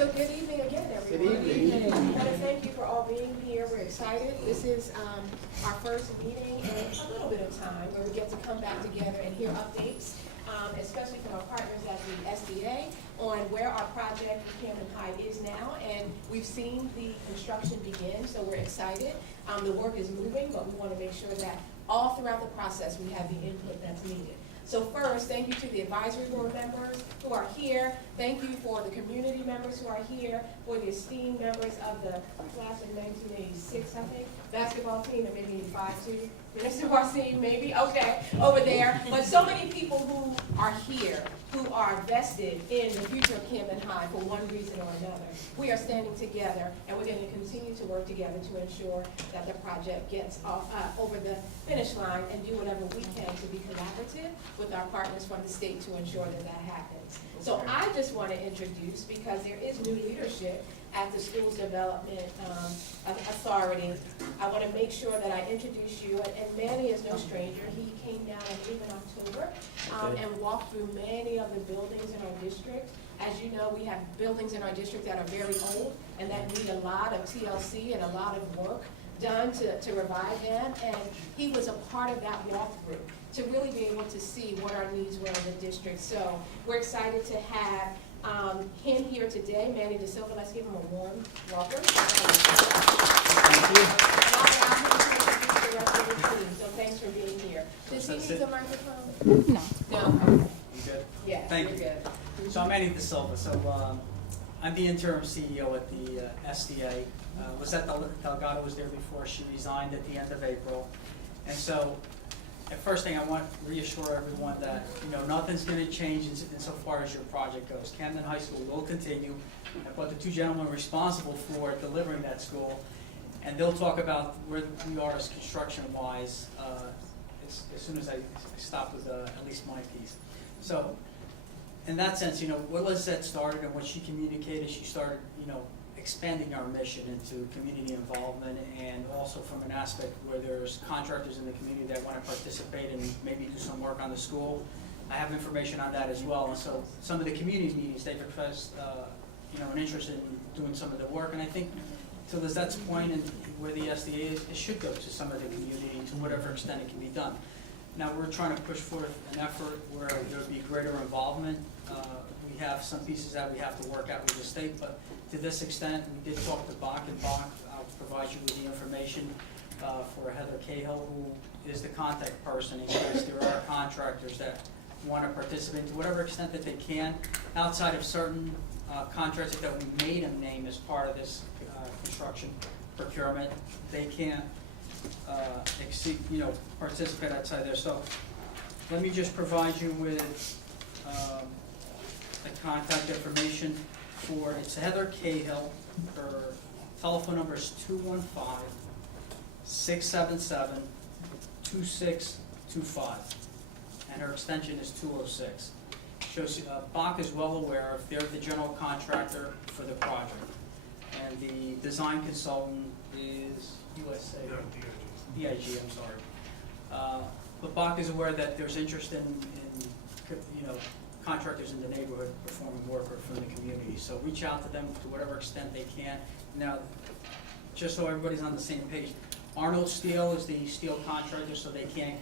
So good evening again, everyone. Good evening. I want to thank you for all being here. We're excited. This is our first meeting in a little bit of time where we get to come back together and hear updates, especially from our partners at the SDA on where our project with Camden High is now. And we've seen the construction begin, so we're excited. The work is moving, but we want to make sure that all throughout the process we have the input that's needed. So first, thank you to the advisory board members who are here. Thank you for the community members who are here, for the esteemed members of the class of 1986, I think, basketball team, and maybe 5-2. Mr. Wasim, maybe, okay, over there. But so many people who are here, who are vested in the future of Camden High for one reason or another. We are standing together, and we're going to continue to work together to ensure that the project gets off, over the finish line and do whatever we can to be collaborative with our partners from the state to ensure that that happens. So I just want to introduce, because there is new leadership at the Schools Development Authority, I want to make sure that I introduce you, and Manny is no stranger. He came down, I believe, in October and walked through many of the buildings in our district. As you know, we have buildings in our district that are very old and that need a lot of TLC and a lot of work done to revive them, and he was a part of that walkthrough to really be able to see what our needs were in the district. So we're excited to have him here today, Manny De Silva. Let's give him a warm welcome. Thank you. And I'll allow him to introduce the rest of the team, so thanks for being here. Does he need the microphone? No. No? You good? Yes, Thank we're you. good. So I'm Manny De Silva. So I'm the interim CEO at the SDA. Lizette Delgado was there before. She resigned at the end of April. And so the first thing I want to reassure everyone that, nothing's going to change insofar as your project goes. Camden High School will continue. I've got the two gentlemen responsible for delivering that school, and they'll talk about where we are as construction-wise as soon as I stop with at least my piece. So in that sense, what Lizette started and what she communicated, she started, expanding our mission into community involvement, and also from an aspect where there's contractors in the community that want to participate and maybe do some work on the school. I have information on that as well. And so some of the community meetings, they've expressed, an interest in doing some of the work. And I think to Lizette's point and where the SDA is, it should go to some of the community to whatever extent it can be done. Now we're trying to push forth an effort where there would be greater involvement. We have some pieces that we have to work out with the state, but to this extent, we did talk to Bach, and Bach, I'll provide you with the information for Heather Cahill, who is the contact person in case there are contractors that want to participate to whatever extent that they can, outside of certain contractors that we made them name as part of this construction procurement. They can't participate outside there. So let me just provide you with the contact information for, it's Heather Cahill. Her telephone number is 215-677-2625, and her extension is 206. Bach is well aware of, they're the general contractor for the project, and the design consultant is USA. DIG, I'm sorry. But Bach is aware that there's interest in contractors in the neighborhood performing work from the community. So reach out to them to whatever extent they can. Now, just so everybody's on the same page, Arnold Steel is the steel contractor, so they can't,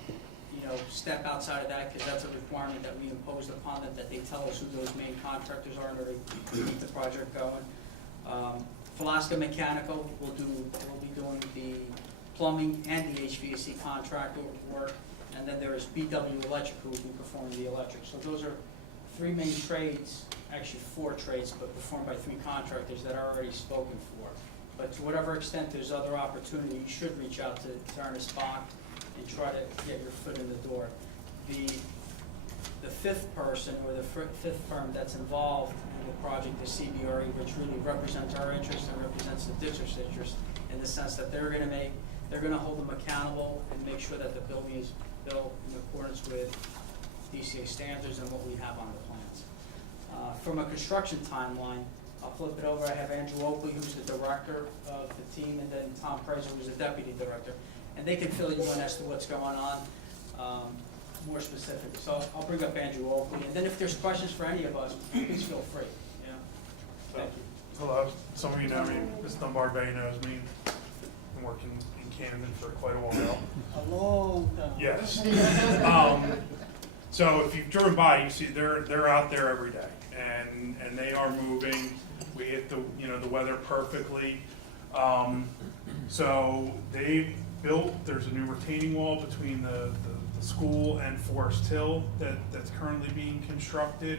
step outside of that, because that's a requirement that we imposed upon them, that they tell us who those main contractors are in order to keep the project going. Velasco Mechanical will be doing the plumbing and the HVAC contractor work, and then there is BW Electric, who will be performing the electric. So those are three main trades, actually 4 trades, but performed by 3 contractors that are already spoken for. But to whatever extent there's other opportunity, you should reach out to Ernest Bach and try to get your foot in the door. The 5th person, or the 5th firm that's involved in the project is CBRE, which really represents our interest and represents the district's interest, in the sense that they're going to hold them accountable and make sure that the building is built in accordance with DCA standards and what we have on the plans. From a construction timeline, I'll flip it over. I have Andrew Oakley, who's the director of the team, and then Tom Prezer, who's the deputy director. And they can fill you in as to what's going on more specifically. So I'll bring up Andrew Oakley, and then if there's questions for any of us, please feel free. Thank you. Hello, some of you know me, Ms. Dunbar Bay knows me. Been working in Camden for quite a while. A long time. Yes. So if you've driven by, you see they're out there every day, and they are moving. We hit the weather perfectly. So they built. There's a new retaining wall between the school and Forest Hill that's currently being constructed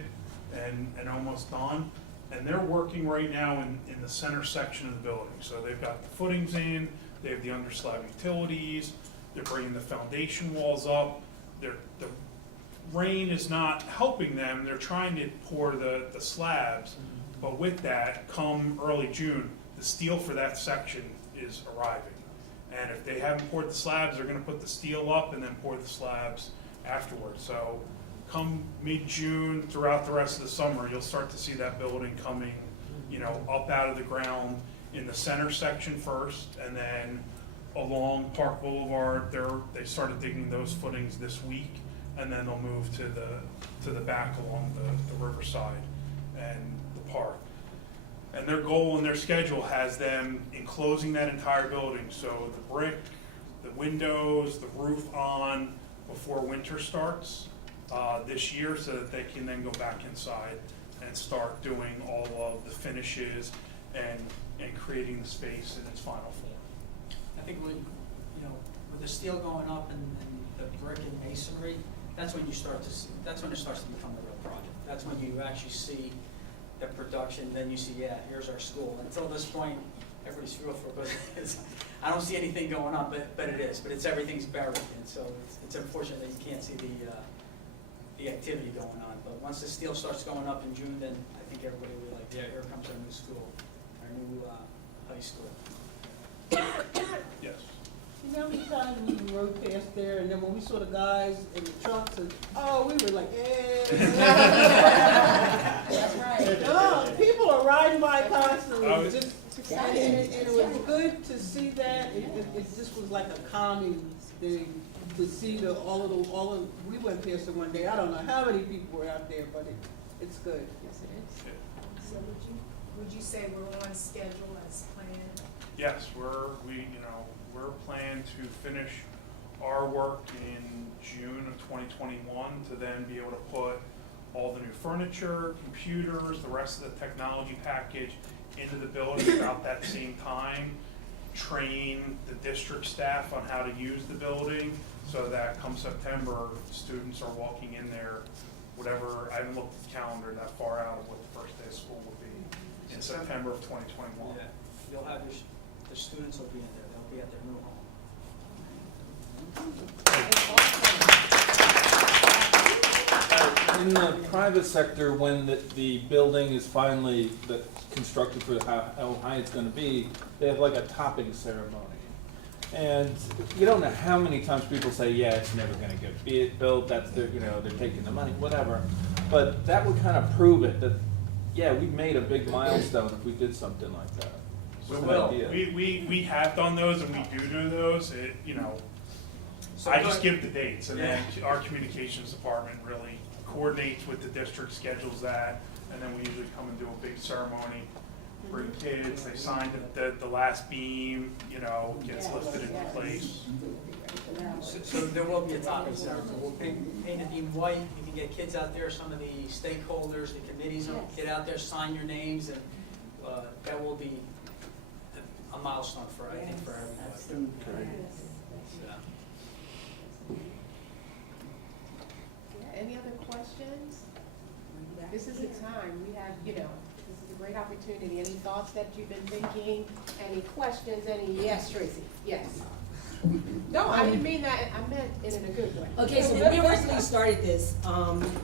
and almost done. And they're working right now in the center section of the building. So they've got the footings in, they have the underslab utilities, they're bringing the foundation walls up. The rain is not helping them, they're trying to pour the slabs, but with that, come early June, the steel for that section is arriving. And if they haven't poured the slabs, they're gonna put the steel up and then pour the slabs afterwards. So come mid-June, throughout the rest of the summer, you'll start to see that building coming, up out of the ground in the center section first, and then along Park Boulevard. They started digging those footings this week, and then they'll move to the back along the riverside and the park. And their goal and their schedule has them enclosing that entire building, so the brick, the windows, the roof on before winter starts. This year, so that they can then go back inside and start doing all of the finishes and creating the space in its final form. I think with the steel going up and the brick and masonry, that's when it starts to become a real project. That's when you actually see the production, then you see, yeah, here's our school. Until this point, everybody's thrilled for it, because I don't see anything going on, but it is. But everything's buried, and so it's unfortunate that you can't see the activity going on. But once the steel starts going up in June, then I think everybody will be like, yeah, here comes our new school, our new high school. Yes. You know how many times we rode past there, and then when we saw the guys in the trucks, and we were like, That's right. Oh, people are riding by constantly. Oh, Just and it was good to see that. It just was like a calming thing to see we went past it one day. I don't know how many people were out there, but it's good. Yes, it is. So would you say we're on schedule as planned? Yes, we're planning to finish our work in June of 2021 to then be able to put all the new furniture, computers, the rest of the technology package into the building about that same time, train the district staff on how to use the building, so that come September, students are walking in there, whatever, I haven't looked at the calendar that far out of what the first day of school will be in September of 2021. Yeah, you'll have the students will be in there. They'll be at their new home. In the private sector, when the building is finally constructed for how high it's going to be, they have like a topping ceremony. And you don't know how many times people say, yeah, it's never going to get built, that's they're taking the money, whatever. But that would kind of prove it, that, yeah, we made a big milestone if we did something like that. We have done those, and we do those. So I just give the dates, and then our communications department really coordinates with the district, schedules that, and then we usually come and do a big ceremony. Bring kids, they sign the last beam, gets lifted into place. So there will be a topping ceremony. We'll paint it in white. You can get kids out there, some of the stakeholders, the committees, get out there, sign your names, and that will be a milestone for everybody. Any other questions? This is the time. We have, this is a great opportunity. Any thoughts that you've been thinking? Any questions? Yes, Tracy? Yes. No, I didn't mean that. I meant it in a good way. Okay, so when we originally started this,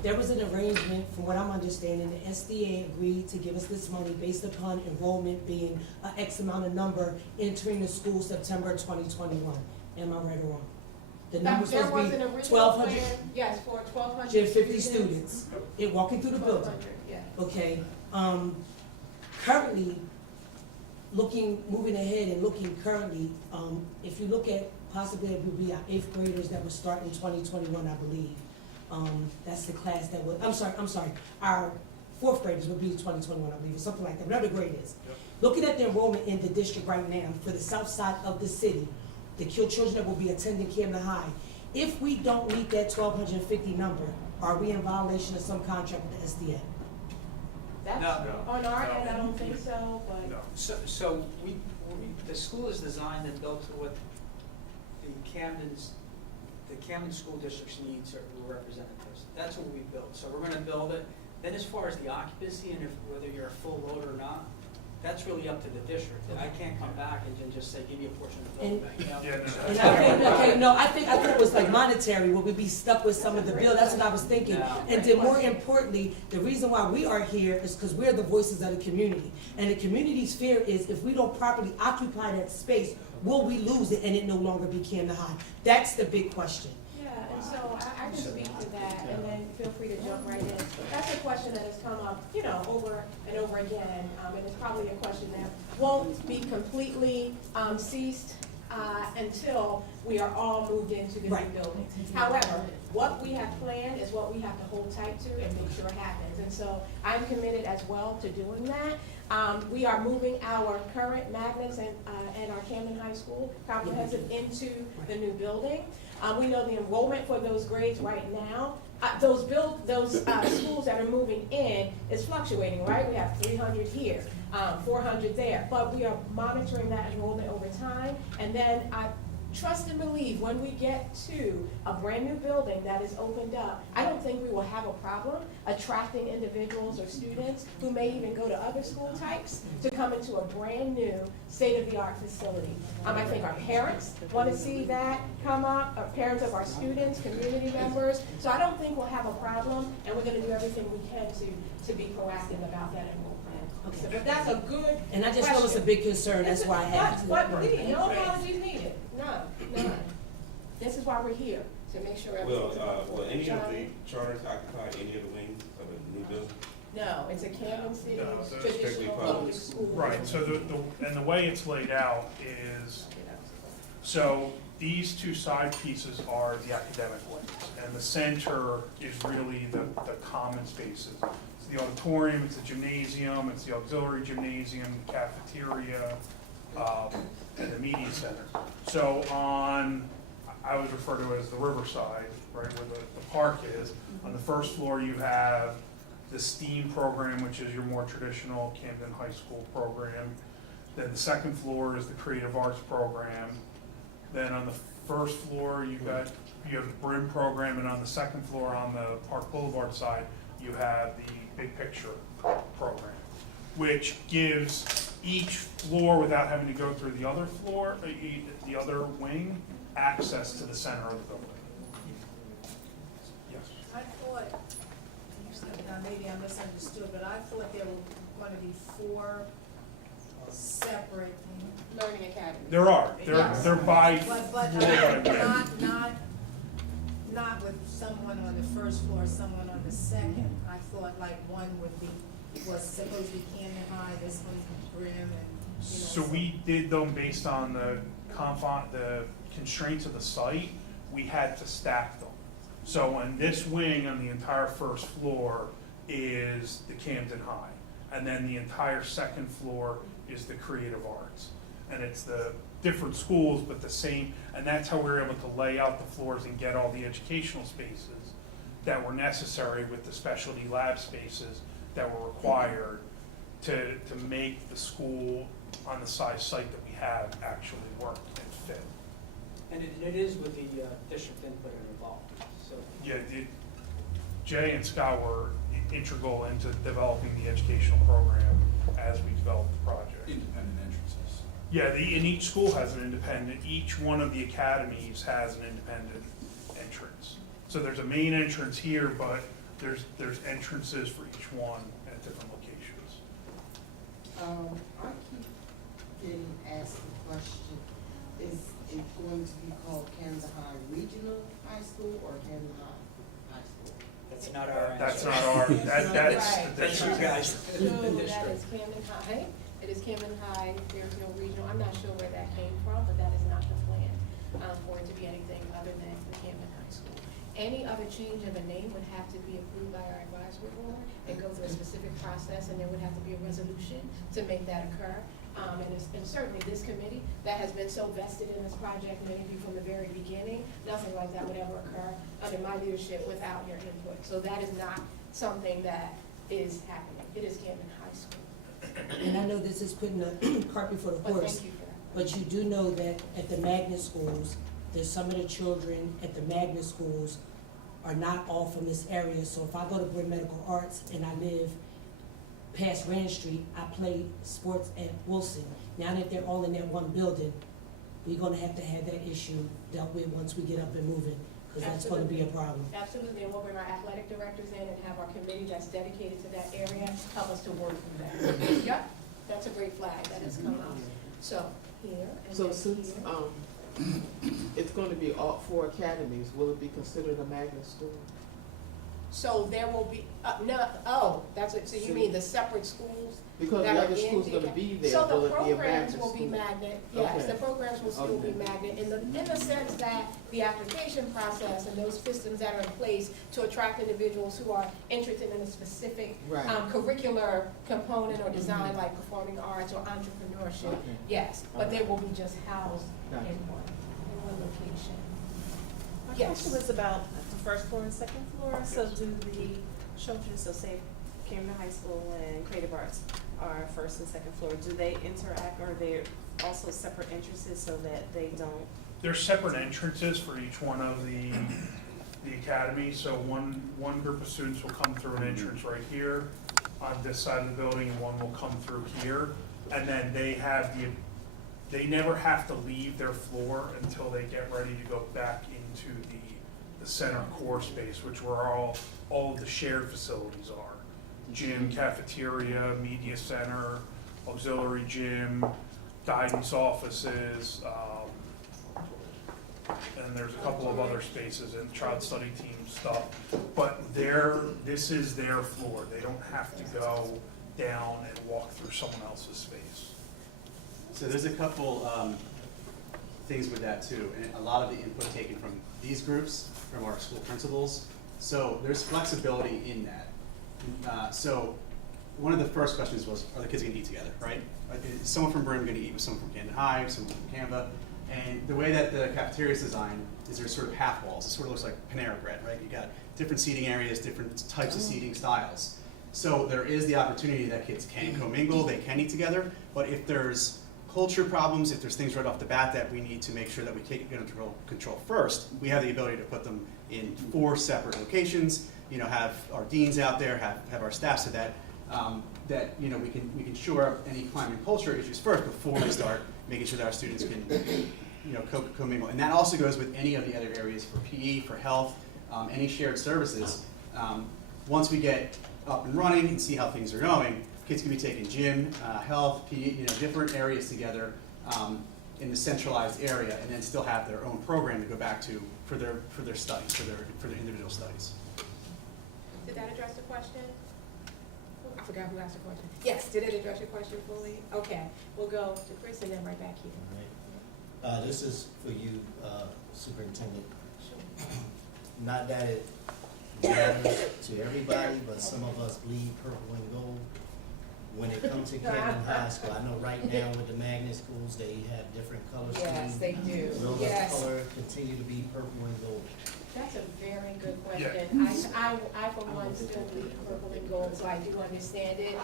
there was an arrangement, from what I'm understanding, the SDA agreed to give us this money based upon enrollment being an X amount of number entering the school September 2021. Am I right or wrong? The number's There supposed was to an be original 1,200. plan, yes, for 1,250 1,250 students walking through the building. 1,200, yeah. Okay, currently, moving ahead and looking currently, if you look at possibly it would be our 8th graders that would start in 2021, I believe. That's the class that would, I'm sorry, our fourth graders would be 2021, I believe, or something like that, whatever the grade is. Looking at the enrollment in the district right now for the south side of the city, the children that will be attending Camden High, if we don't meet that 1,250 number, are we in violation of some contract with the SDA? That's, No. on our end, I don't think so, but. No. So the school is designed and built to what the Camden School District's needs are representatives. That's what we built. So we're gonna build it. Then as far as the occupancy and whether you're a full load or not, that's really up to the district. I can't come back and just say, give me a portion of the building, you know? Yeah, no, And I think, okay, no, I think it was like monetary, where we'd be stuck with some of the bill, that's what I was thinking. No. And then more importantly, the reason why we are here is because we're the voices of the community. And the community's fear is if we don't properly occupy that space, will we lose it and it no longer be Camden High? That's the big question. Yeah, and so I can speak to that, and then feel free to jump right in. That's a question that has come up, you know, over and over again, and it's probably a question that won't be completely ceased until we are all moved into the new Right. building. However, what we have planned is what we have to hold tight to and make sure happens, and so I'm committed as well to doing that. We are moving our current magnets and our Camden High School comprehensive into the new building. We know the enrollment for those grades right now, those schools that are moving in is fluctuating, right? We have 300 here, 400 there, but we are monitoring that enrollment over time. And then I trust and believe when we get to a brand new building that is opened up, I don't think we will have a problem attracting individuals or students who may even go to other school types to come into a brand new state-of-the-art facility. I think our parents want to see that come up, parents of our students, community members. So I don't think we'll have a problem, and we're going to do everything we can to be proactive about that enrollment. So, but that's a good And I just know it's a big concern, that's why I asked. But no apologies needed, none. This is why we're here, to make sure everything's. Will any of the charters occupy any of the wings of a new building? No, it's a Camden City No, it's strictly traditional public. public school. Right, so the way it's laid out is, so these two side pieces are the academic wings, and the center is really the common spaces. It's the auditorium, it's the gymnasium, it's the auxiliary gymnasium, the cafeteria, and the media center. So I would refer to it as the riverside, right, where the park is. On the first floor, you have the STEAM program, which is your more traditional Camden High School program. Then the second floor is the creative arts program. Then on the first floor, you have the BRIM program, and on the second floor, on the Park Boulevard side, you have the Big Picture program, which gives each floor, without having to go through the other floor, the other wing, access to the center of the building. Yes. I thought, now maybe I misunderstood, but I thought there were going to be 4 separate, Learning Academy. There are. Yes. They're by but floor. not with someone on the first floor, someone on the second. I thought like one was supposed to be Camden High, this one's Brim, and, you know. So we did them based on the constraints of the site. We had to stack them. So on this wing, on the entire first floor, is the Camden High. And then the entire second floor is the creative arts. And it's the different schools, but the same, and that's how we were able to lay out the floors and get all the educational spaces that were necessary with the specialty lab spaces that were required to make the school on the size site that we have actually work and fit. And it is with the district input and involved, so. Yeah, Jay and Scott were integral into developing the educational program as we developed the project. Independent entrances. Yeah, and each school has an independent, each one of the academies has an independent entrance. So there's a main entrance here, but there's entrances for each one at different locations. I keep getting asked the question, is it going to be called Camden High Regional High School or Camden High School? That's not our answer. That's not our, that's the Right. That's you district. guys. So The that district. is Camden High. It is Camden High, there's no regional. I'm not sure where that came from, but that is not the plan for it to be anything other than the Camden High School. Any other change of a name would have to be approved by our advisory board and go through a specific process, and there would have to be a resolution to make that occur. And certainly this committee that has been so vested in this project, many of you from the very beginning, nothing like that would ever occur under my leadership without your input. So that is not something that is happening. It is Camden High School. And I know this is putting the cart before the But horse, thank you for that. but you do know that at the magnet schools, there's some of the children at the magnet schools are not all from this area. So if I go to Bryn Medical Arts and I live past Rand Street, I play sports at Wilson. Now that they're all in that one building, we're gonna have to have that issue dealt with once we get up and moving, because that's gonna be a problem. Absolutely, and we'll bring our athletic directors in and have our committee that's dedicated to that area help us to work through that. Yep, that's a great flag that has come up. So, here, and So then since, here. it's gonna be all 4 academies, will it be considered a magnet school? So there will be, that's it, so you mean the separate schools? Because the that are other in school's the gonna acad- be there, So will the it be a programs magnet will be school? magnet, yes, Okay. the programs will still be Okay. magnet, in the sense that the application process and those systems that are in place to attract individuals who are interested in a specific Right. curricular component or design, like performing arts or entrepreneurship, Okay. yes, but they will be just housed in Gotcha. one location. My Yes. question was about the first floor and second floor, so do the children, so say Camden High School and Creative Arts are first and second floor, do they interact, or are there also separate entrances so that they don't? There's separate entrances for each one of the academies, so one group of students will come through an entrance right here on this side of the building, and one will come through here, and then they never have to leave their floor until they get ready to go back into the center core space, which where all of the shared facilities are. Gym, cafeteria, media center, auxiliary gym, guidance offices, and there's a couple of other spaces and child study team stuff. But this is their floor. They don't have to go down and walk through someone else's space. So there's a couple things with that too, and a lot of the input taken from these groups, from our school principals. So there's flexibility in that. So one of the first questions was, are the kids gonna eat together, right? Is someone from Brim gonna eat with someone from Camden High, someone from Canva? And the way that the cafeteria is designed is there's sort of half walls. It sort of looks like Panera Bread, right? You got different seating areas, different types of seating styles. So there is the opportunity that kids can commingle, they can eat together, but if there's culture problems, if there's things right off the bat that we need to make sure that we take control first, we have the ability to put them in 4 separate locations, have our deans out there, have our staff, so that we can shore up any climate and culture issues first before we start making sure that our students can commingle. And that also goes with any of the other areas for PE, for health, any shared services. Once we get up and running and see how things are going, kids can be taking gym, health, PE, different areas together in the centralized area, and then still have their own program to go back to for their studies, for their individual studies. Did that address the question? I forgot who asked the question. Yes, did it address your question fully? Okay, we'll go to Chris and then right back here. All right. This is for you, Superintendent. Sure. Not that it matters to everybody, but some of us bleed purple and gold. When it comes to Camden High School, I know right now with the magnet schools, they have different color schemes. Yes, they do. Will Yes. the color continue to be purple and gold? That's a very good question. I for one still bleed purple and gold, so I do understand it.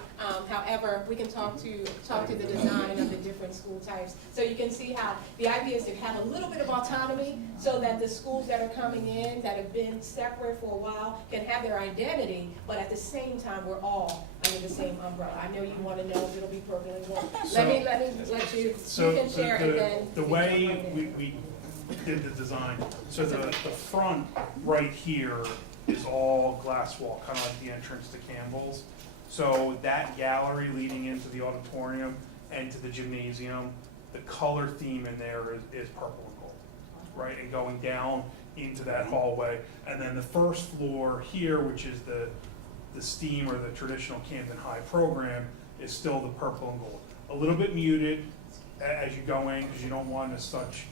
However, we can talk to the design of the different school types. So you can see how the idea is to have a little bit of autonomy so that the schools that are coming in, that have been separate for a while, can have their identity, but at the same time, we're all under the same umbrella. I know you want to know if it'll be purple and gold. Let me let you, you can share and then. The way we did the design, so the front right here is all glass wall, kind of like the entrance to Campbell's. So that gallery leading into the auditorium and to the gymnasium, the color theme in there is purple and gold, right? And going down into that hallway. And then the first floor here, which is the STEAM or the traditional Camden High program, is still the purple and gold. A little bit muted as you go in, because you don't want as such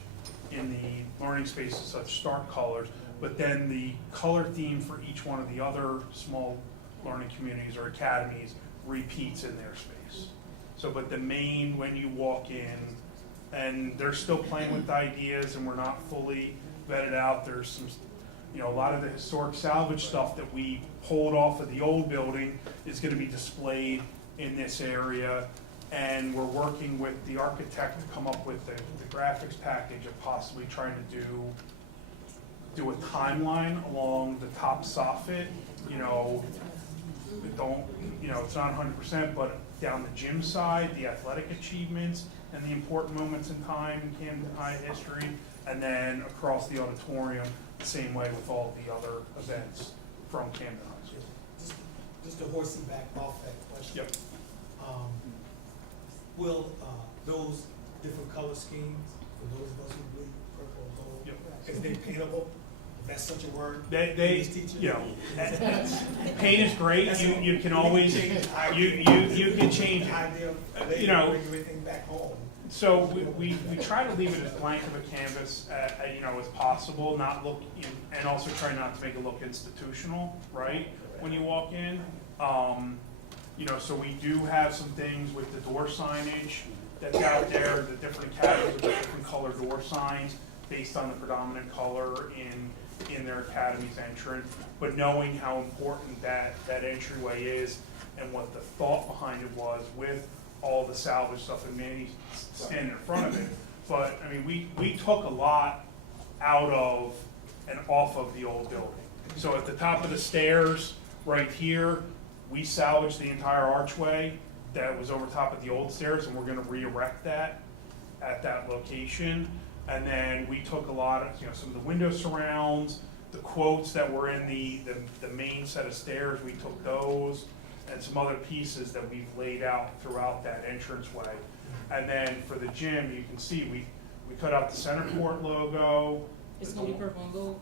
in the learning spaces such stark colors, but then the color theme for each one of the other small learning communities or academies repeats in their space. So, but the main, when you walk in, and they're still playing with ideas and we're not fully vetted out, there's some, you know, a lot of the historic salvage stuff that we pulled off of the old building is gonna be displayed in this area. And we're working with the architect to come up with the graphics package of possibly trying to do a timeline along the top soffit, you know, it's not 100%, but down the gym side, the athletic achievements and the important moments in time in Camden High history, and then across the auditorium, the same way with all the other events from Camden High School. Just to horse you back off that question. Yep. Will those different color schemes, for those of us who bleed purple and gold, Yep. is they paintable? If that's such a word? They English teacher? you know, paint is great. You can always you can change The it. idea of You know, bring everything back home. So we try to leave it as blank of a canvas, you know, as possible, not look, and also try not to make it look institutional, right? When you walk in, you know, so we do have some things with the door signage that's out there, the different academies with the different color door signs based on the predominant color in their academy's entrance, but knowing how important that entryway is and what the thought behind it was with all the salvage stuff and Manny standing in front of it. But, I mean, we took a lot out of and off of the old building. So at the top of the stairs, right here, we salvaged the entire archway that was over top of the old stairs, and we're gonna re-erect that at that location. And then we took a lot of, you know, some of the window surrounds, the quotes that were in the main set of stairs, we took those, and some other pieces that we've laid out throughout that entranceway. And then for the gym, you can see, we cut out the center court logo. It's gonna be purple and gold?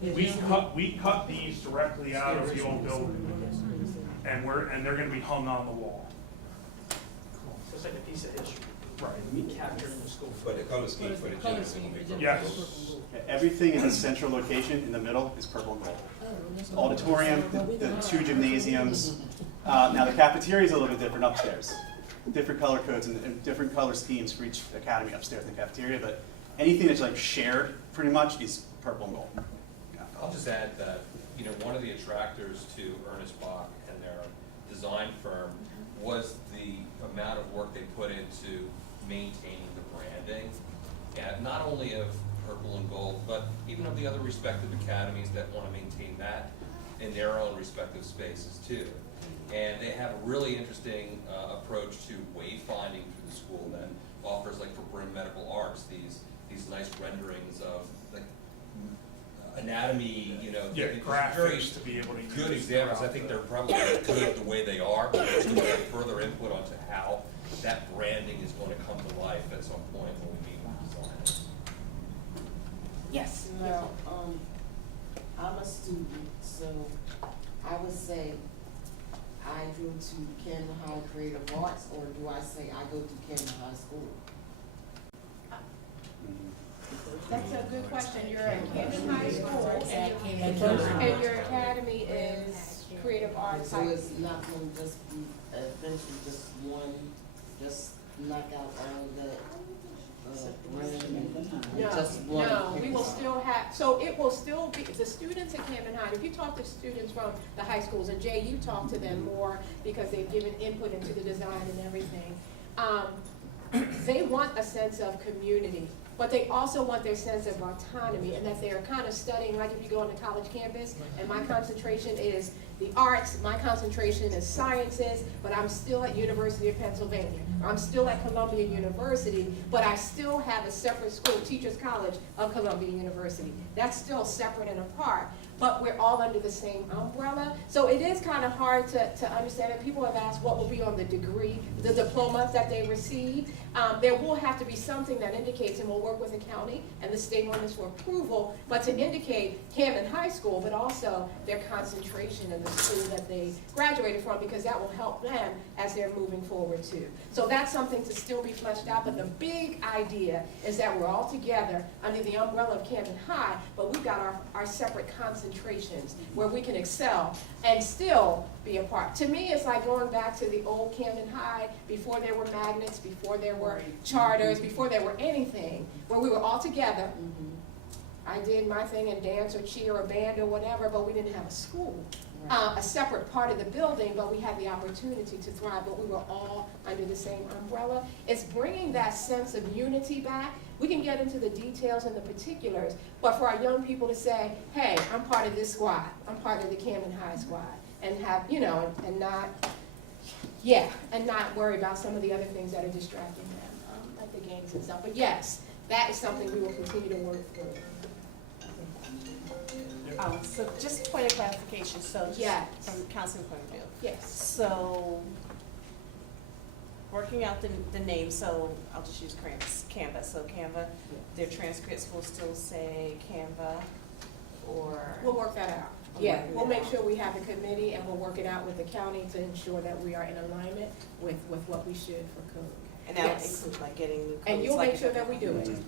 We cut these directly out of the old building, and they're gonna be hung on the wall. It's like a piece of history. Right. We captured in the school. But the color scheme for the gym is gonna be. Yes. Everything in the central location in the middle is purple and gold. Auditorium, the two gymnasiums. Now the cafeteria is a little bit different upstairs. Different color codes and different color schemes for each academy upstairs in the cafeteria, but anything that's like shared pretty much is purple and gold. Yeah. I'll just add that, you know, one of the attractors to Ernest Bach and their design firm was the amount of work they put into maintaining the branding, and not only of purple and gold, but even of the other respective academies that want to maintain that in their own respective spaces too. And they have a really interesting approach to wayfinding through the school that offers, like for Brim Medical Arts, these nice renderings of the anatomy, you know. Yeah, graphics to be able to use. Good examples. I think they're probably good the way they are, but there's going to be further input onto how that branding is going to come to life at some point when we meet with designers. Yes. Now, I'm a student, so I would say I go to Camden High Creative Arts, or do I say I go to Camden High School? That's a good question. You're at Camden High School, and your academy is creative arts. So it's not going to just be eventually just one, just knock out all of that No, we will still have, so it will still be, the students at Camden High, if you talk to students from the high schools, and Jay, you talk to them more because they've given input into the design and everything, they want a sense of community, but they also want their sense of autonomy, and that they're kind of studying, like if you go on the college campus, and my concentration is the arts, my concentration is sciences, but I'm still at University of Pennsylvania. I'm still at Columbia University, but I still have a separate school, Teachers College of Columbia University. That's still separate and apart. but we're all under the same umbrella. So it is kind of hard to understand it. People have asked what will be on the degree, the diploma that they receive. There will have to be something that indicates, and we'll work with the county and the state on this for approval, but to indicate Camden High School, but also their concentration in the school that they graduated from, because that will help them as they're moving forward too. So that's something to still be fleshed out, but the big idea is that we're all together under the umbrella of Camden High, but we've got our separate concentrations where we can excel and still be a part. To me, it's like going back to the old Camden High, before there were magnets, before there were charters, before there were anything, where we were all together. I did my thing in dance or cheer or band or whatever, but we didn't have a school. A separate part of the building, but we had the opportunity to thrive, but we were all under the same umbrella. It's bringing that sense of unity back. We can get into the details and the particulars, but for our young people to say, hey, I'm part of this squad, I'm part of the Camden High squad, and have, you know, and not worry about some of the other things that are distracting them, like the games and stuff. But yes, that is something we will continue to work through. So just a point of clarification, so just Yes. from the counseling point of view. Yes. So, working out the name, so I'll just use Canva. So Canva, their transcripts will still say Canva, or? We'll work that out. Yeah, we'll make sure we have a committee and we'll work it out with the county to ensure that we are in alignment with what we should for code. And that would Yes. include like getting new codes. And you'll like make sure that we do it.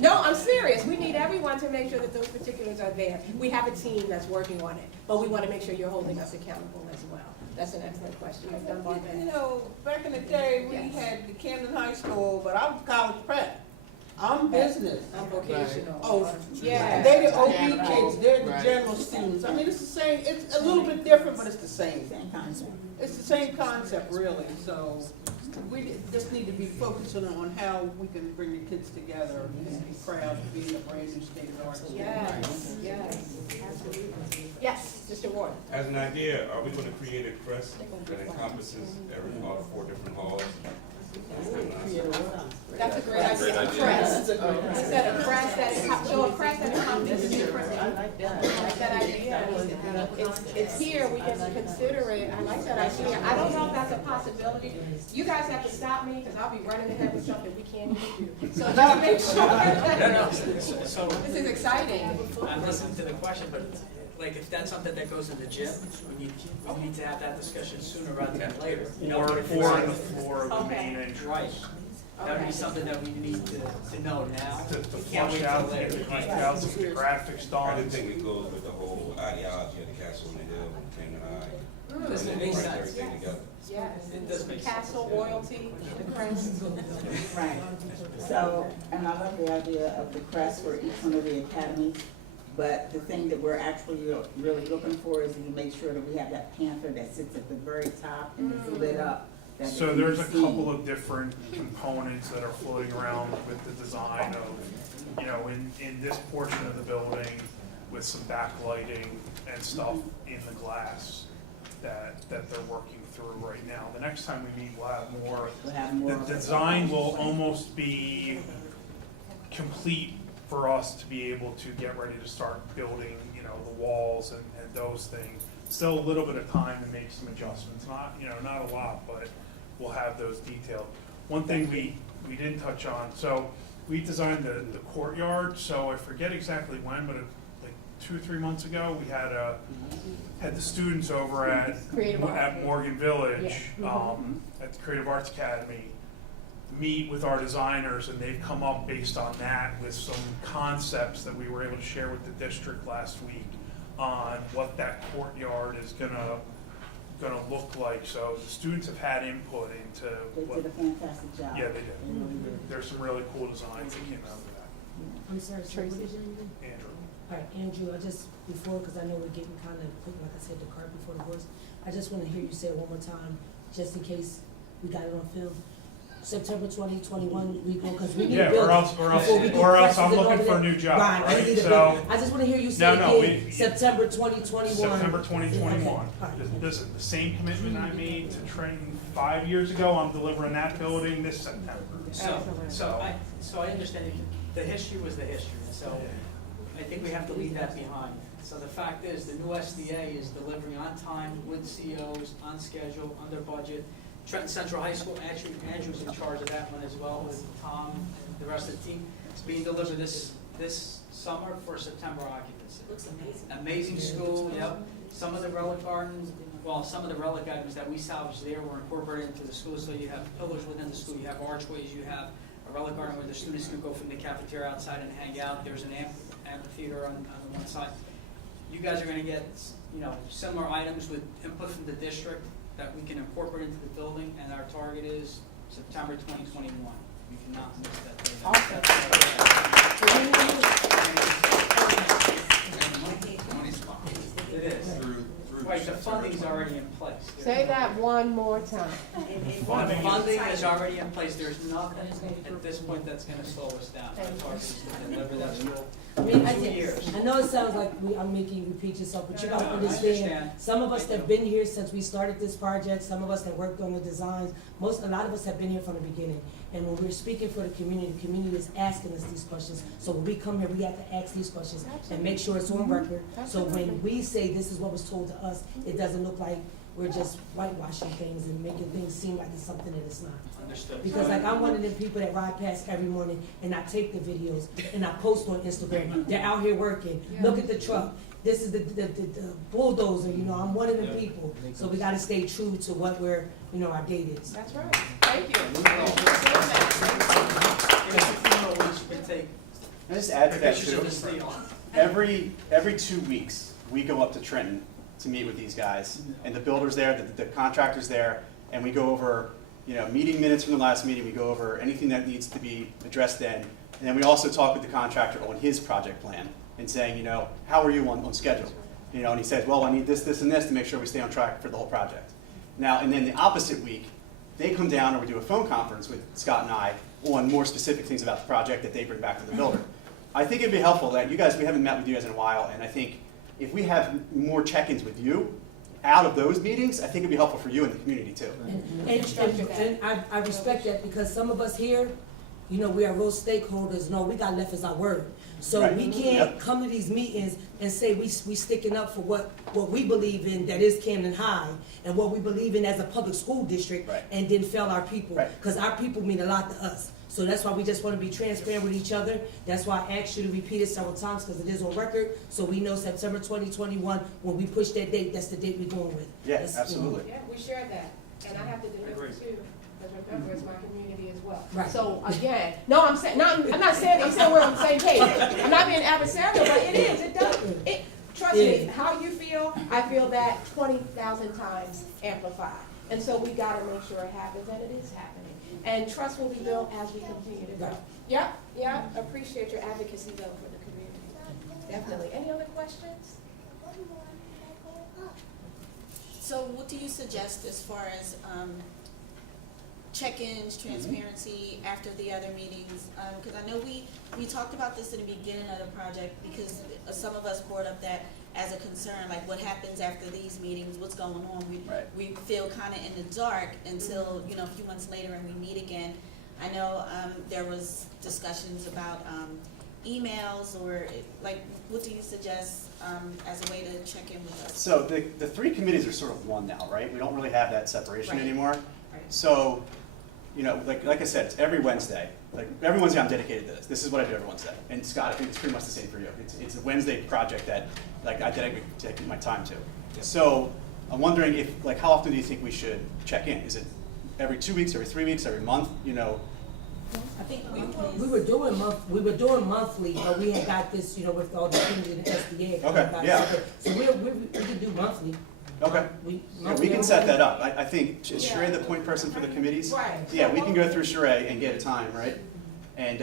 No, I'm serious. We need everyone to make sure that those particulars are there. We have a team that's working on it, but we want to make sure you're holding us accountable as well. That's an excellent question. I've done my You best. know, back in the day, we Yes. had the Camden High School, but I'm college prep. I'm business. I'm vocational. Oh, Yeah. they're the OB kids, they're the Right. general students. I mean, it's the same, it's a little bit different, but it's the same. It's the same concept, really, so we just need to be focusing on how we can bring the kids together and be proud to be in a brand new state of art. Yes, yes, absolutely. Yes, Mr. Ward. As an idea, are we gonna create a crest that encompasses all 4 different halls? That's a great idea. A crest. Instead of crest that, so a crest that encompasses differently. I like that idea. It's here, we can consider it. I like that idea. I don't know if that's a possibility. You guys have to stop me, because I'll be running ahead with something we can't even do. So just make sure. So, This is exciting. I'm listening to the question, but like if that's something that goes in the gym, we need to have that discussion sooner rather than later. You know, Or if in it's- the floor of the main entrance. Right. That would be something that we need to know now. To We can't flush wait out, till to get later. the details, to get the graphics I done. didn't think it goes with the whole ideology of the castle on the hill and Camden High. Doesn't And make bring sense. everything together. Yes. It does make sense. Castle, royalty, the crest. Right, so, and I love the idea of the crest for each one of the academies, but the thing that we're actually really looking for is to make sure that we have that panther that sits at the very top and is lit up. that So it can there's be a seen. couple of different components that are floating around with the design of, you know, in this portion of the building with some backlighting and stuff in the glass that they're working through right now. The next time we meet, we'll have more. We'll have more. The design will almost be complete for us to be able to get ready to start building, you know, the walls and those things. Still a little bit of time to make some adjustments, not a lot, but we'll have those detailed. One thing we didn't touch on, so we designed the courtyard, so I forget exactly when, but like 2 or 3 months ago, we had the students over at Morgan Village, at the Creative Arts Academy, meet with our designers, and they've come up based on that with some concepts that we were able to share with the district last week on what that courtyard is gonna look like. So the students have had input into They did a fantastic job. Yeah, they did. They really did. There's some really cool designs that came out of that. I'm sorry, so what is your name? Andrew. All right, Andrew, I just, before, because I know we're getting kind of, like I said, the cart before the horse, I just want to hear you say it one more time, just in case we got it on film. September 2021, we go, because we need to Yeah, build. or else I'm looking for a new job, I right? need to So- build. I just want to hear you say No, it again, September 2021. September 2021. Okay, all right. Listen, the same commitment I made to train 5 years ago, I'm delivering that building this September. So I understand the history was the history, so I think we have to leave that behind. So the fact is, the new SDA is delivering on time, with COs, on schedule, under budget. Trenton Central High School, Andrew's in charge of that one as well, with Tom and the rest of the team. It's being delivered this summer for September occupancy. Looks amazing. Amazing school, yep. Some of the relic gardens, some of the relic items that we salvaged there were incorporated into the school. So you have pillars within the school, you have archways, you have a relic garden where the students can go from the cafeteria outside and hang out. There's an amphitheater on the one side. You guys are going to get, similar items with input from the district that we can incorporate into the building, and our target is September 2021. You cannot miss that date. It is. Right, the funding's already in place. Say that one more time. Funding is already in place. There's nothing at this point that's going to slow us down. Our target is to deliver that school I mean, in 2 years. I know it sounds like I'm making you repeat yourself, but you gotta understand, some of us that have been here since we started this project, some of us that worked on the designs, a lot of us have been here from the beginning. And when we're speaking for the community is asking us these questions. So when we come here, we have to ask these questions and make sure it's on record. So when we say this is what was told to us, it doesn't look like we're just whitewashing things and making things seem like it's something that it's not. Understood. Because like I'm one of the people that ride past every morning and I take the videos and I post on Instagram. They're out here working. Look at the truck. This is the bulldozer, I'm one of the people. So we gotta stay true to what our date is. That's right. Thank you. Can I just add to that too? Every 2 weeks, we go up to Trenton to meet with these guys, and the builders there, the contractors there, and we go over, meeting minutes from the last meeting. We go over anything that needs to be addressed then, and then we also talk with the contractor on his project plan and saying, how are you on schedule? And he says, well, I need this, this, and this to make sure we stay on track for the whole project. Now, and then the opposite week, they come down and we do a phone conference with Scott and I on more specific things about the project that they bring back to the builder. I think it'd be helpful that we haven't met with you guys in a while, and I think if we have more check-ins with you out of those meetings, I think it'd be helpful for you and the community too. And I respect that because some of us here, we are real stakeholders. No, we got left as our word. So Right. we can't come to these meetings and say we sticking up for what we believe in, that is Camden High, and what we believe in as a public school district, Right. and then fail our people. Right. Because our people mean a lot to us. So that's why we just want to be transparent with each other. That's why I asked you to repeat it several times because it is on record. So we know September 2021, when we push that date, that's the date we're going with. Yeah, That's, absolutely. Yeah, we shared that, and I have to deliver too, because remember, it's my community as well. Right. So again, no, I'm saying we're on the same page. I'm not being adversarial, but it is, it does, trust me, how you feel, I feel that 20,000 times amplified. And so we gotta make sure it happens, and it is happening. And trust will be built as we continue to go. Yeah, appreciate your advocacy though for the community. Definitely. Any other questions? So what do you suggest as far as check-ins, transparency after the other meetings? Because I know we talked about this in the beginning of the project because some of us brought up that as a concern, like what happens after these meetings, what's going on. We feel kind of in the dark until, a few months later and we meet again. I know there was discussions about emails or what do you suggest as a way to check in with us? So the three committees are sort of one now, right? We don't really have that separation Right. anymore. Right. So, like I said, it's every Wednesday. Like every Wednesday I'm dedicated to this. This is what I do every Wednesday. And Scott, I think it's pretty much the same for you. It's a Wednesday project that I dedicate my time to. So I'm wondering if, how often do you think we should check in? Is it every 2 weeks, every 3 weeks, every month? I think we were doing monthly, but we had got this, with all the things in the SBA. Okay, yeah. So we can do monthly. Okay. We can set that up. I think, is Sheree the point person for the committees? Right. Yeah, we can go through Sheree and get a time, right? And,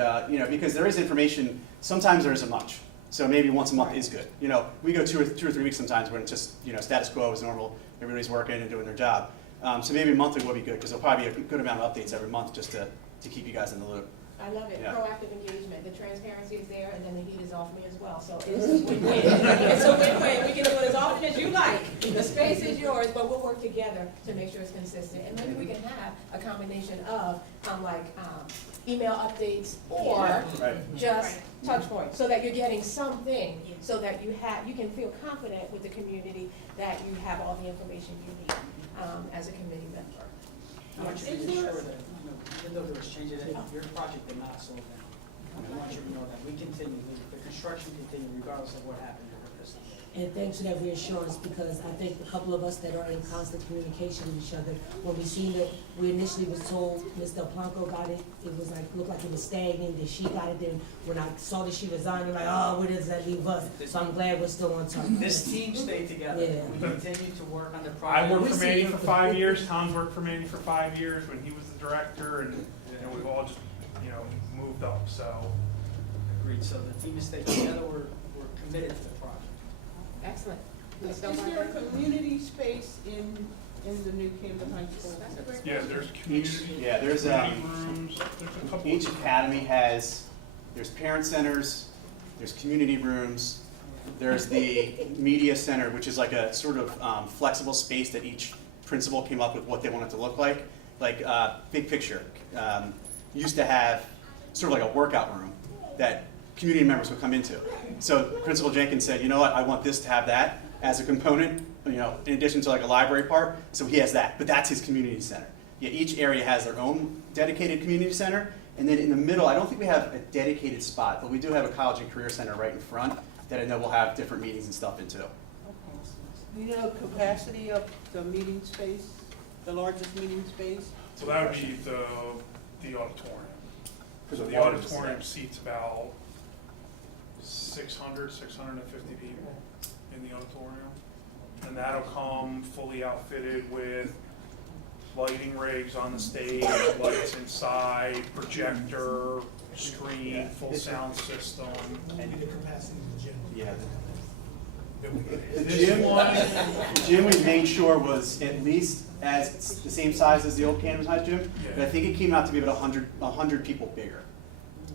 because there is information, sometimes there isn't much. So maybe once a month is good. We go 2 or 3 weeks sometimes when it's just, status quo is normal, everybody's working and doing their job. So maybe monthly will be good because there'll probably be a good amount of updates every month just to keep you guys in the loop. I love it, Yeah. proactive engagement, the transparency is there, and then the heat is off me as well, so it's a win-win. It's a win-win, we can do it as often as you like, the space is yours, but we'll work together to make sure it's consistent, and maybe we can have a combination of, email updates, or Right. just touch points, so that you're getting something, so that you can feel confident with the community that you have all the information you need, as a committee member. I want you to be sure that, even though there was changes, your project did not slow down. I want you to know that we continue, the construction continued regardless of what happened during this. And thanks for that reassurance, because I think a couple of us that are in constant communication with each other, when we seen that, we initially was told Ms. Del Blanco got it, it was like, looked like it was stagnant, then she got it, then when I saw that she resigned, I'm like, oh, where does that leave us? So I'm glad we're still on top. This team stayed together. Yeah. We continue to work on the I project. worked for Manny for 5 years, Tom's worked for Manny for 5 years when he was the director, and, we've all just, moved up, so. Agreed, so the team has stayed together, we're committed to the project. Excellent. Is there a community space in the new Camden High School? That's a great Yeah, question. there's community, there's, community rooms, there's a couple. Each academy there's parent centers, there's community rooms, there's the media center, which is like a sort of flexible space that each principal came up with what they want it to look like. Like, big picture, used to have sort of like a workout room that community members would come into. So Principal Jenkins said, you know what, I want this to have that as a component, in addition to like a library part, so he has that, but that's his community center. Yeah, each area has their own dedicated community center, and then in the middle, I don't think we have a dedicated spot, but we do have a college and career center right in front that I know will have different meetings and stuff into. Do you know capacity of the meeting space, the largest meeting space? So that would be the auditorium. So the auditorium seats about 650 people in the auditorium. And that'll come fully outfitted with lighting rigs on the stage, lights inside, projector, screen, full sound system. And the capacity of the gym. Yeah. The The gym we made sure was at least as the same size as the old Camden High gym, but I think it came out to be about 100 people bigger.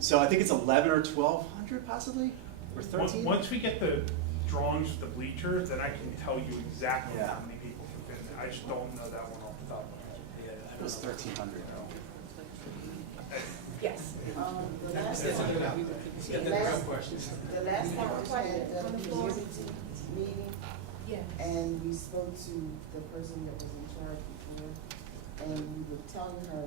So I think it's 11 or 1,200 possibly, or 13. Once we get the drawings of the bleachers, then I can tell you exactly how many people can fit in there. I just don't know that one off the top of my head. It was 1,300. Yes. The last time we had the community meeting, Yes. and we spoke to the person that was in charge before, and we were telling her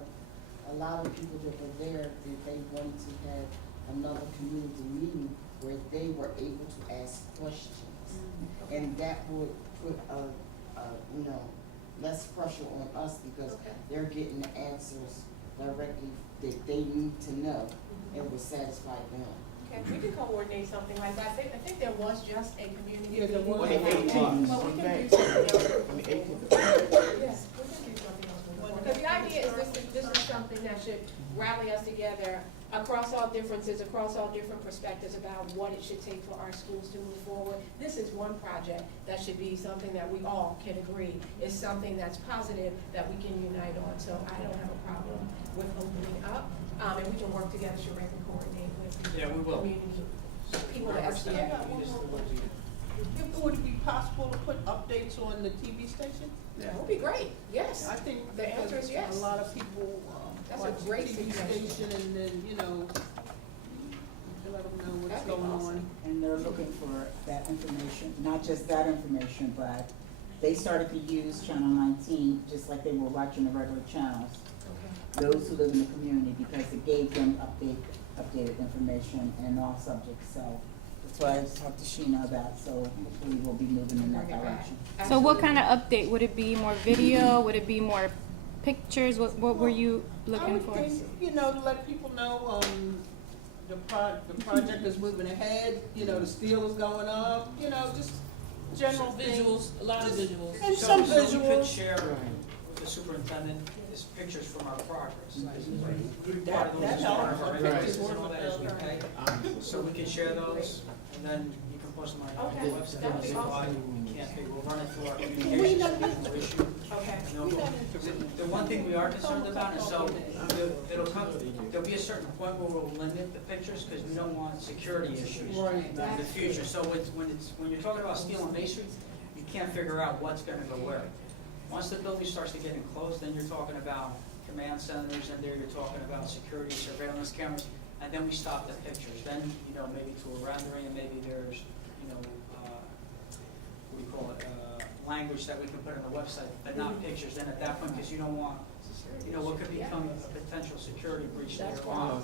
a lot of people that were there that they wanted to have another community meeting where they were able to ask questions. And that would put less pressure on us because they're getting the answers directly that they need to know and would satisfy them. Okay, we can coordinate something like that. I think there was just a community. Yeah, there was. meeting. Well, we can do something else. Yes, we can do something else. Because the idea is this is something that should rally us together across all differences, across all different perspectives about what it should take for our schools to move forward. This is one project that should be something that we all can agree is something that's positive that we can unite on. So I don't have a problem with opening up, and we can work together, Sheree, and coordinate with We will. community people at SDA. Would it be possible to put updates on the TV station? That would be great, yes. I think The answer is yes. a lot of people That's a watch the great TV suggestion. station and then, to let them know what's That'd be going awesome. on. And they're looking for that information, not just that information, but they started to use Channel 19 just like they were watching the regular channels. Those who live in the community, because it gave them updated information in all subjects. So that's why I talked to Sheena about. So hopefully we'll be moving in that direction. So what kind of update? Would it be more video? Would it be more pictures? What were you looking for? I would think, to let people know, the project is moving ahead, the steel is going up, just general things. A lot of Just- visuals. And some So we could visuals. share with the superintendent is pictures from our progress. That helps. So we can share those, and then you can post them on our Okay, website. that would be So awesome. we can't be, we'll run it through our We communications. don't- We'll issue. Okay. No, We we'll don't- do The one thing we are concerned about is there'll be a certain point where we'll limit the pictures because we don't want security issues Right. in the future. So when you're talking about steel and masonry, you can't figure out what's gonna go where. Once the building starts to get enclosed, then you're talking about command centers, and there you're talking about security, surveillance cameras, and then we stop the pictures. Then, maybe to a rendering, and maybe there's, what do you call it, language that we can put on the website, but not pictures. Then at that point, because you don't want, what could become a potential security breach later on.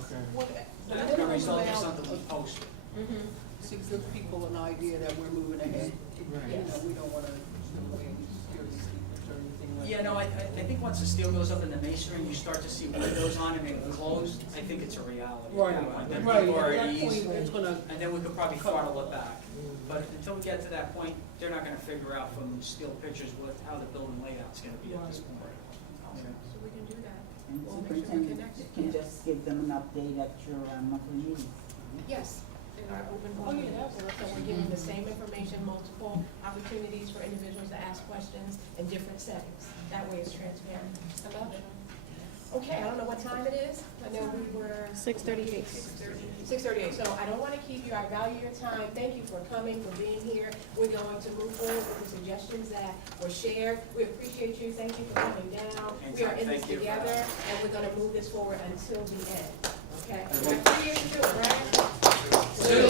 That's gonna result in something we post. To give people an idea that we're moving ahead. We don't wanna give away any security secrets or anything like that. Yeah, no, I think once the steel goes up in the masonry and you start to see windows on it and closed, I think it's a reality. Right, Then right, people are at at that ease, point, it's gonna. and then we could probably throttle it back. But until we get to that point, they're not gonna figure out from still pictures how the building layout's gonna be at this point. So we can do that. And We'll make sure we're superintendent connected. can just give them an update at your monthly meetings. Yes, in our open board meetings. So we're giving the same information, multiple opportunities for individuals to ask questions in different settings. That way it's transparent. I love it. Okay, I don't know what time it is. I know we were. 6:38. 6:38, so I don't want to keep you, I value your time. Thank you for coming, for being here. We're going to move forward with the suggestions that were shared. We appreciate you, thank you for coming down. We are in this Thank you. together, and we're going to move this forward until the end, okay? We have 3 years to do it, right?